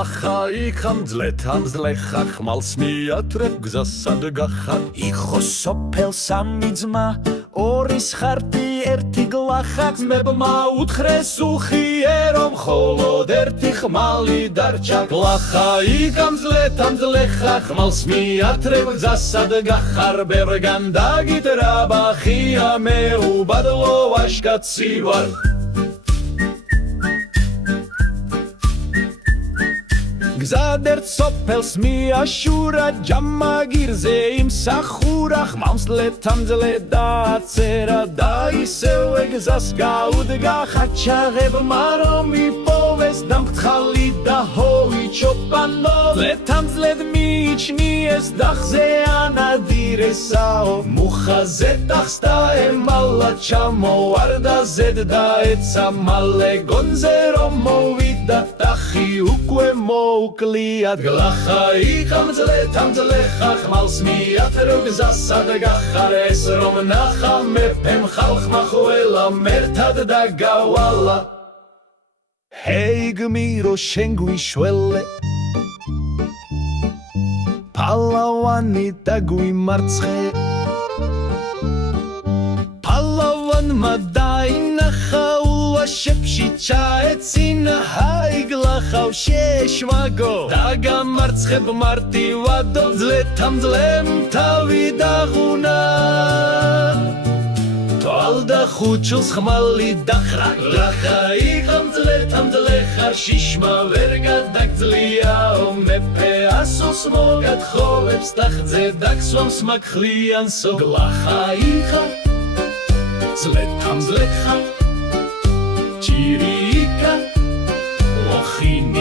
გლახა მძლეთა ხმალს მიათრებ გზასად გახარ იყო სოფელ სამი ძმა ორის ხარტი ერთი გლახა ძმებმა უთხრეს უხიერო მხოლოდ ერთი ხმალი დარჩა გლახა მძლეთა ხმალს მიათრებ გზასად გახარ ბევრგან დაგიტრა ბახია მე უბადლო ვაჟკაცი ვარ გზად ერთ სოფელს მიაშურა ჯამაგირზე იმსახურა ხმალს მძლე დააწერა და ისევე გზას გაუდგა ხაჩაღებმა რომ იპოვეს დამხალი და ჰოვი ჩოპანო მძლედ მიიჩნიეს დახზე ანადირესაო მუხაზე ტახს დაემალა ჩამოვარდა ზედ დაეცა მალე გონზე რომ მოვიდა ტახი უკვე მოკლიად გლახა მძლე ხმალს მიათრებ გზასად გახარ ეს რომ ნახა მეფემ ხალხმა ყველა მერთად დაგავალა ჰეი გმირო შენ გვიშველე პალავანი დაგვიმარცხე პალავანმა დაინახა ულვაშებში ჩაეცინა ჰაი გლახავ შეშვაგო დაგამარცხებ მარტივადო მძლემ თავი დაღუნა თვალდა ხუჩულს ხმალი დახრა გლახა მძლე ხარ შიშმა ვერ გადაგძლიაო მეფე ასოს მოგათხოვებს ტახტზე დაგსვამს მაგხლიანსო გლახა მძლე ხარ ჭირიკა ლოხინი